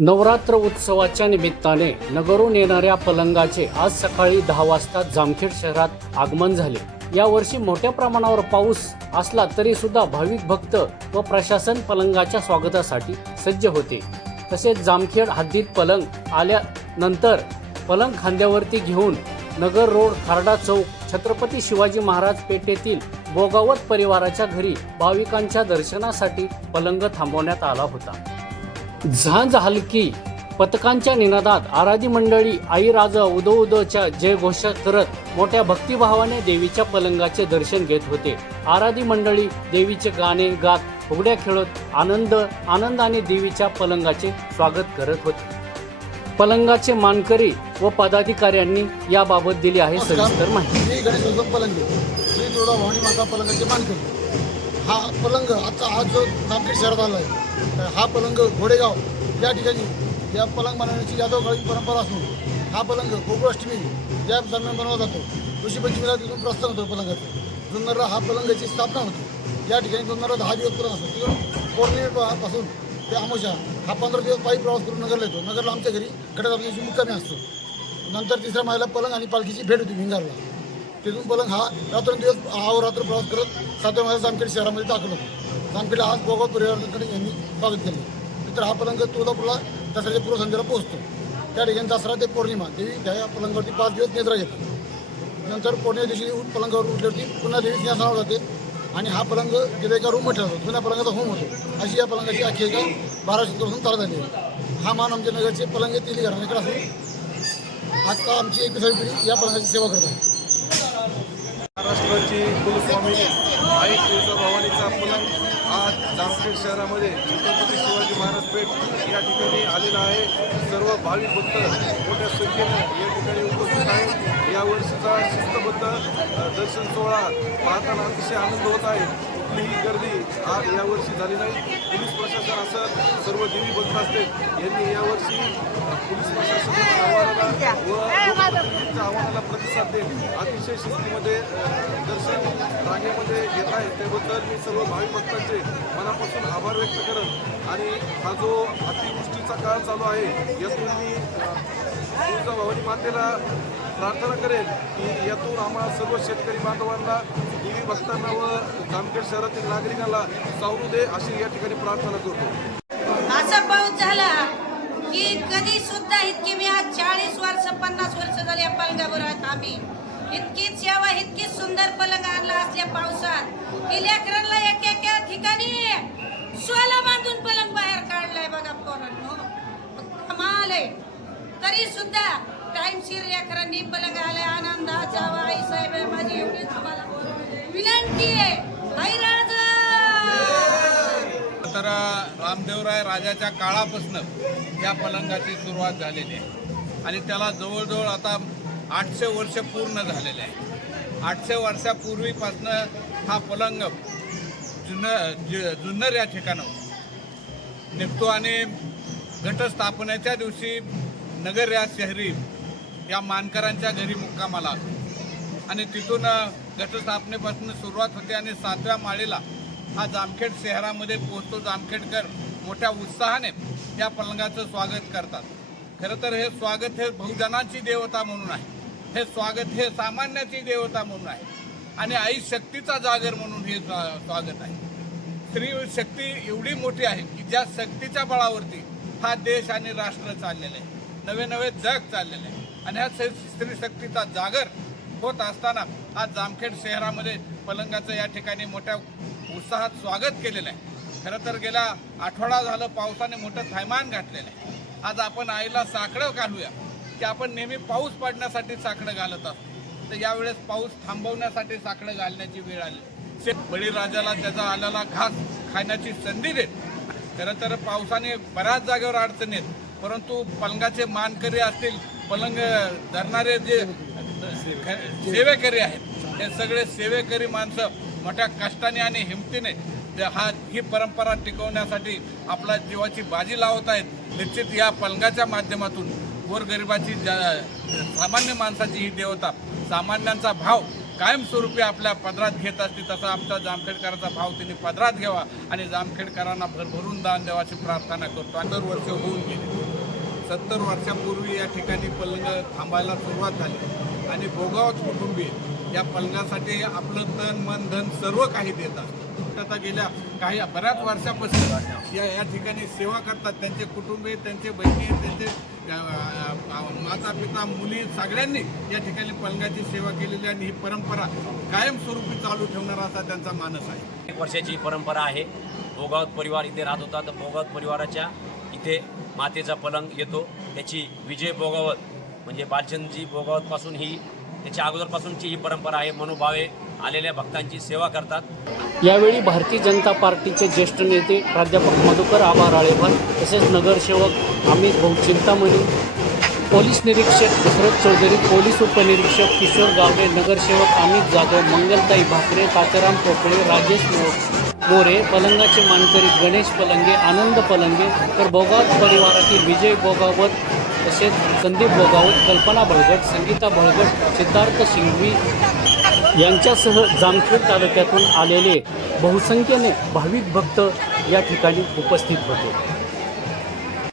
नवरात्र उत्सवाच्या निमित्ताने नगरून येणाऱ्या पलंगाचे आज सकाळी दहा वाजता जामखेड शहरात आगमन झाले. यावर्षी मोठ्या प्रमाणावर पाऊस असला तरी सुद्धा भाविक भक्त व प्रशासन पलंगाच्या स्वागतासाठी सज्ज होते. तसेच जामखेड हद्दीत पलंग आल्यानंतर पलंग खांद्यावरती घेऊन नगर रोड खारडा चौक छत्रपती शिवाजी महाराज पेठेतील बोगावत परिवाराच्या घरी भाविकांच्या दर्शनासाठी पलंग थांबवण्यात आला होता. झांज हलकी पथकांच्या निनादात आराधी मंडळी आई राजा उदो उदोच्या जय घोष करत मोठ्या भक्तिभावाने देवीच्या पलंगाचे दर्शन घेत होते. आराधी मंडळी देवीचे गाणे गात फुगड्या खेळत आनंद आनंदाने देवीच्या पलंगाचे स्वागत करत होते. पलंगाचे मानकरी व पदाधिकाऱ्यांनी याबाबत दिली आहे सविस्तर माहिती. श्री गणेश उत्सव पलंग. श्री माता पलंगाचे मानकरी. हा पलंग आता हा जो नामखेड शहरात आला आहे हा पलंग घोडेगाव या ठिकाणी या पलंग बनवण्याची यादवकाळी परंपरा असून हा पलंग गोकुळाष्टमी या दरम्यान बनवला जातो. ऋषीपंचमीला तिथून प्रस्थान होतो पलंगाचं. जुन्नरला हा पलंगाची स्थापना होती. या ठिकाणी जुन्नरला दहा दिवस पलंग असतो. तिथून पौर्णिमेपासून ते आमोशा हा पंधरा दिवस पायी प्रवास करून नगरला येतो. नगरला आमच्या घरी कडे आपल्याची मुक्कामी असतो. नंतर तिसऱ्या महिला पलंग आणि पालखीची भेट होती भिंगारला. तिथून पलंग हा रात्रंदिवस अहोरात्र प्रवास करत सातव्या महिला जामखेड शहरामध्ये दाखल होतो. जामखेडला आज बोगाव परिवाराकडे यांनी स्वागत केले. मित्र हा पलंग तुळजापूरला दसऱ्याच्या पूर्वसंध्येला पोहोचतो. त्या ठिकाणी दसरा ते पौर्णिमा देवी त्या पलंगावरती पाच दिवस निद्रा येते नंतर पौर्णिमा दिवशी उठ पलंगावर उठल्यावरती पुन्हा देवी स्नेहासनावर जाते आणि हा पलंग तिथे रूम म्हटला जातो. जुन्या पलंगाचा होम होतो. अशी या पलंगाची आखी एका बारा शतकापासून चालत आली आहे. हा मान आमच्या नगरचे पलंग तिली घराण्याकडे असून आत्ता आमची एकविसावी पिढी या पलंगाची सेवा करत आहे. महाराष्ट्राची कुलस्वामी आई तुळजाभवानीचा पलंग आज जामखेड शहरामध्ये छत्रपती शिवाजी महाराज पेठ या ठिकाणी आलेला आहे. सर्व भाविक भक्त मोठ्या संख्येनं या ठिकाणी उपस्थित आहेत. या वर्षीचा शिस्तबद्ध दर्शन सोहळा पाहताना अतिशय आनंद होत आहे. कुठलीही गर्दी आज यावर्षी झाली नाही. पोलीस प्रशासन असं सर्व देवी भक्त असते यांनी यावर्षी पोलीस प्रशासनाच्या व लोकप्रतिनिधींच्या प्रतिसाद देत अतिशय शिस्तीमध्ये दर्शन रांगेमध्ये येत आहे. त्याबद्दल मी सर्व भाविक भक्तांचे मनापासून आभार व्यक्त करत आणि हा जो अतिवृष्टीचा काळ चालू आहे यातून मी तुमच्या भवानी मातेला प्रार्थना करेन की यातून आम्हाला सर्व शेतकरी बांधवांना देवी भक्तांना व जामखेड शहरातील नागरिकांना सावरू दे अशी या ठिकाणी प्रार्थना करतो. असा पाऊस झाला. की कधी सुद्धा इतकी मी आज चाळीस वर्ष पन्नास वर्ष झाली या पलंगावर आहेत आम्ही. इतकी सेवा इतकी सुंदर पलंग आणला असल्या पावसात. की लेकरांना एक एक ठिकाणी सोला बांधून पलंग बाहेर काढलाय बघा पोरांनो. कमाल आहे. तरी सुद्धा टाइमशीर लेकरांनी पलंग आले आनंदा जावा. आई साहेब माझी एवढी तुम्हाला विनंती आहे. रामदेवराय राजाच्या काळापासून या पलंगाची सुरुवात झालेली आहे. आणि त्याला जवळजवळ आता आठशे वर्ष पूर्ण झालेले आहे. आठशे वर्षापूर्वीपासनं हा पलंग जुन्नर जु- जुन्नर या ठिकाणावर निघतो आणि घटस्थापनेच्या दिवशी नगर या शहरी या मानकरांच्या घरी मुक्कामाला आणि तिथून घटस्थापनेपासून सुरुवात होते आणि सातव्या माळेला हा जामखेड शहरामध्ये पोहोचतो. जामखेडकर मोठ्या उत्साहाने या पलंगाचं स्वागत करतात. खरं तर हे स्वागत हे बहुजनांची देवता म्हणून आहे. हे स्वागत हे सामान्याची देवता म्हणून आहे. आणि आई शक्तीचा जागर म्हणून हे स्वा- स्वागत आहे. स्त्री शक्ती एवढी मोठी आहे की ज्या शक्तीच्या बळावरती हा देश आणि राष्ट्र चाललेलं आहे. नवे नवे जग चाललेले आहे. आणि ह्या स- स्त्री शक्तीचा जागर होत असताना आज जामखेड शहरामध्ये पलंगाचं या ठिकाणी मोठ्या उत्साहात स्वागत केलेलं आहे. खरं तर गेला आठवडा झालं पावसाने मोठं थैमान घातलेलं आहे. आज आपण आईला साकडं घालूया. की आपण नेहमी पाऊस पडण्यासाठी साकडं घालत असतो. तर यावेळेस पाऊस थांबवण्यासाठी साकडं घालण्याची वेळ आली. शेत बळीराजाला त्याचा आलेला घास खाण्याची संधी देत. खरं तर पावसाने बऱ्याच जागेवर अडचणीत परंतु पलंगाचे मानकरी असतील पलंग धरणारे जे सेवेकरी आहेत हे सगळे सेवेकरी माणसं मोठ्या कष्टाने आणि हिमतीने हा ही परंपरा टिकवण्यासाठी आपला जीवाची बाजी लावत आहेत. निश्चित या पलंगाच्या माध्यमातून गोरगरिबाची सामान्य माणसाची ही देवता सामान्यांचा भाव कायमस्वरूपी आपल्या पदरात घेत असते तसा आमचा जामखेडकरांचा भाव त्यांनी पदरात घ्यावा आणि जामखेडकरांना भरभरून दान देवाची प्रार्थना करतो. सत्तर वर्ष होऊन गेली. सत्तर वर्षापूर्वी या ठिकाणी पलंग थांबायला सुरुवात झाली. आणि भोगावच कुटुंबीय या पलंगासाठी आपलं तन मन धन सर्व काही देतात आता गेल्या काही बऱ्याच वर्षापासून या या ठिकाणी सेवा करतात. त्यांचे कुटुंबे त्यांचे बहिणी त्यांचे माता पिता मुली सगळ्यांनी या ठिकाणी पलंगाची सेवा केलेली आणि ही परंपरा कायमस्वरूपी चालू ठेवणारा असा त्यांचा मानस आहे. एक वर्षाची परंपरा आहे. भोगावत परिवार इथे राहत होता. तर भोगावत परिवाराच्या इथे मातेचा पलंग येतो. त्याची विजय भोगावत म्हणजे बालचंदजी भोगावतपासून ही त्याच्या अगोदरपासूनची ही परंपरा आहे. मनोभावे आलेल्या भक्तांची सेवा करतात. यावेळी भारतीय जनता पार्टीचे ज्येष्ठ नेते प्राध्यापक मधुकर आबा राळेभर तसेच नगरसेवक अमित भाऊ चिंतामणी पोलीस निरीक्षक दशरथ चौधरी पोलीस उपनिरीक्षक किशोर गावडे नगरसेवक अमित जाधव मंगलताई भाकरे तात्याराम पोकळे राजेश मोरे पलंगाचे मानकरी गणेश पलंगे आनंद पलंगे तर भोगावत परिवारातील विजय बोगावत तसेच संदीप बोगावत कल्पना बळगट संगीता बळगट सिद्धार्थ सिंघवी यांच्यासह जामखेड तालुक्यातून आलेले बहुसंख्येने भाविक भक्त या ठिकाणी उपस्थित होते.